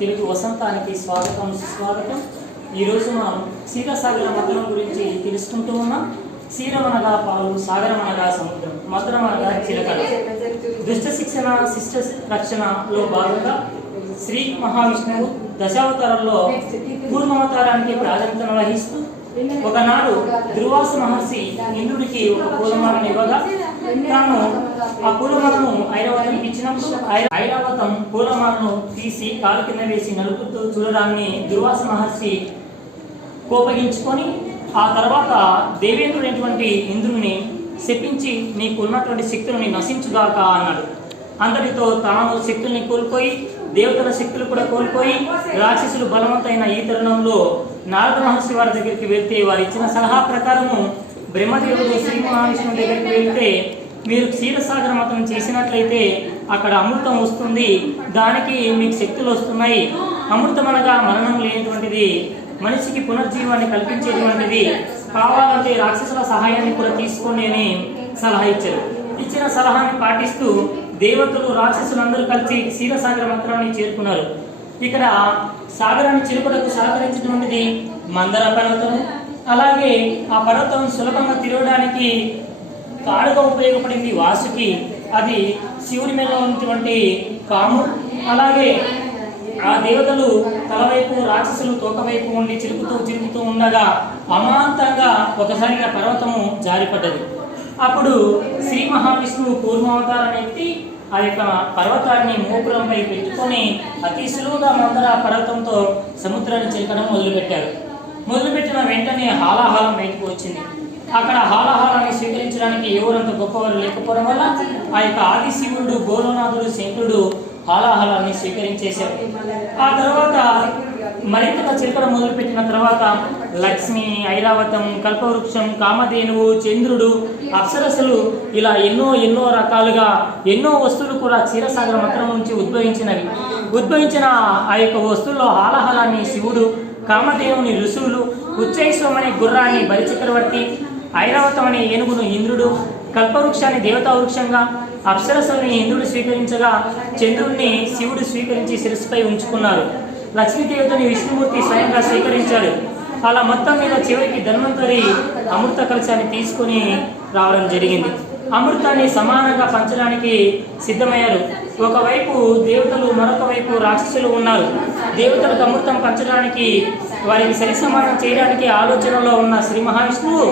తెలుగు వసంతానికి స్వాగతం సుస్వాగతం. ఈరోజు మనం క్షీరసాగర మథనం గురించి తెలుసుకుంటూ ఉన్నాం. క్షీరమనగా పాలు, సాగరమనగా సముద్రం, మధురమనగా చిలకల. దుష్ట శిక్షణ శిష్ట రక్షణలో భాగంగా శ్రీ మహావిష్ణువు దశావతారంలో కూర్మావతారానికి ప్రాధాన్యతను వహిస్తూ ఒకనాడు దుర్వాస మహర్షి ఇంద్రుడికి ఒక పూలమాలను ఇవ్వగా తాను ఆ పూలమాలను ఐరావతానికి ఇచ్చినప్పుడు ఐరావతం పూలమాలను తీసి కాలు కింద వేసి నలుపుతూ చూడడాన్ని దుర్వాస మహర్షి కోపగించుకొని ఆ తర్వాత దేవేంద్రుడైనటువంటి ఇంద్రుని శపించి నీకున్నటువంటి శక్తులని నశించుగాక అన్నాడు. అంతటితో తాను శక్తుల్ని కోల్పోయి దేవతల శక్తులు కూడా కోల్పోయి రాక్షసులు బలవంతైన ఈ తరుణంలో నారద మహర్షి వారి దగ్గరికి వెళ్తే వారు ఇచ్చిన సలహా ప్రకారము బ్రహ్మదేవుడు శ్రీ మహావిష్ణువు దగ్గరికి వెళ్తే మీరు క్షీరసాగర మథనం చేసినట్లయితే అక్కడ అమృతం వస్తుంది, దానికి మీకు శక్తులు వస్తున్నాయి. అమృతం అనగా మరణం లేనటువంటిది, మనిషికి పునర్జీవాన్ని కల్పించేటువంటిది, కావాలంటే రాక్షసుల సహాయాన్ని కూడా తీసుకోండి అని సలహా ఇచ్చారు. ఇచ్చిన సలహాన్ని పాటిస్తూ దేవతలు రాక్షసులందరూ కలిసి క్షీరసాగర మథనాన్ని చేరుకున్నారు. ఇక్కడ సాగరాన్ని చిలుకడకు సహకరించినటువంటిది మందర పర్వతం. అలాగే ఆ పర్వతం సులభంగా తిరగడానికి కాడుగా ఉపయోగపడింది వాసుకి, అది శివుని మీద ఉన్నటువంటి కాము. అలాగే ఆ దేవతలు తలవైపు, రాక్షసులు తోకవైపు ఉండి చిలుకుతూ ఉండగా అమాంతంగా ఒకసారిగా పర్వతము జారిపడ్డది. అప్పుడు శ్రీ మహావిష్ణువు కూర్మావతారాన్ని ఎత్తి ఆ యొక్క పర్వతాన్ని మోపురంపై పెట్టుకొని అతి సులువుగా మందర పర్వతంతో సముద్రాన్ని చిలకడం మొదలుపెట్టిన వెంటనే హాలాహలం బయటకు వచ్చింది. అక్కడ హాలాహలాన్ని స్వీకరించడానికి ఎవరంత గొప్పవారు లేకపోవడం వల్ల ఆ యొక్క ఆది శివుడు, భోలోనాథుడు, శంకరుడు హాలాహలాన్ని స్వీకరించేశారు. ఆ తర్వాత మరింతగా చిలకడం మొదలుపెట్టిన తర్వాత లక్ష్మి, ఐరావతం, కల్పవృక్షం, కామధేనువు, చంద్రుడు, అప్సరసలు ఇలా ఎన్నో రకాలుగా ఎన్నో వస్తువులు కూడా క్షీరసాగర మథనం నుంచి ఉద్భవించిన ఆ యొక్క వస్తువుల్లో హాలాహలాన్ని శివుడు, కామధేనుని ఋషువులు, ఉచ్చైశ్వం అనే గుర్రాన్ని బలిచక్రవర్తి, ఐరావతం అనే ఏనుగును ఇంద్రుడు, కల్పవృక్షాన్ని దేవతా వృక్షంగా, అప్సరసల్ని ఇంద్రుడు స్వీకరించగా చంద్రుడిని శివుడు స్వీకరించి శిరస్సుపై ఉంచుకున్నారు. లక్ష్మీదేవతని విష్ణుమూర్తి స్వయంగా స్వీకరించారు. అలా మొత్తం మీద చివరికి ధన్వంతరి అమృత కలశాన్ని తీసుకుని రావడం జరిగింది. అమృతాన్ని సమానంగా పంచడానికి సిద్ధమయ్యారు. ఒకవైపు దేవతలు, మరొక వైపు రాక్షసులు ఉన్నారు. దేవతలకు అమృతం పంచడానికి, వారికి సరి సమానం చేయడానికి ఆలోచనలో ఉన్న శ్రీ మహావిష్ణువు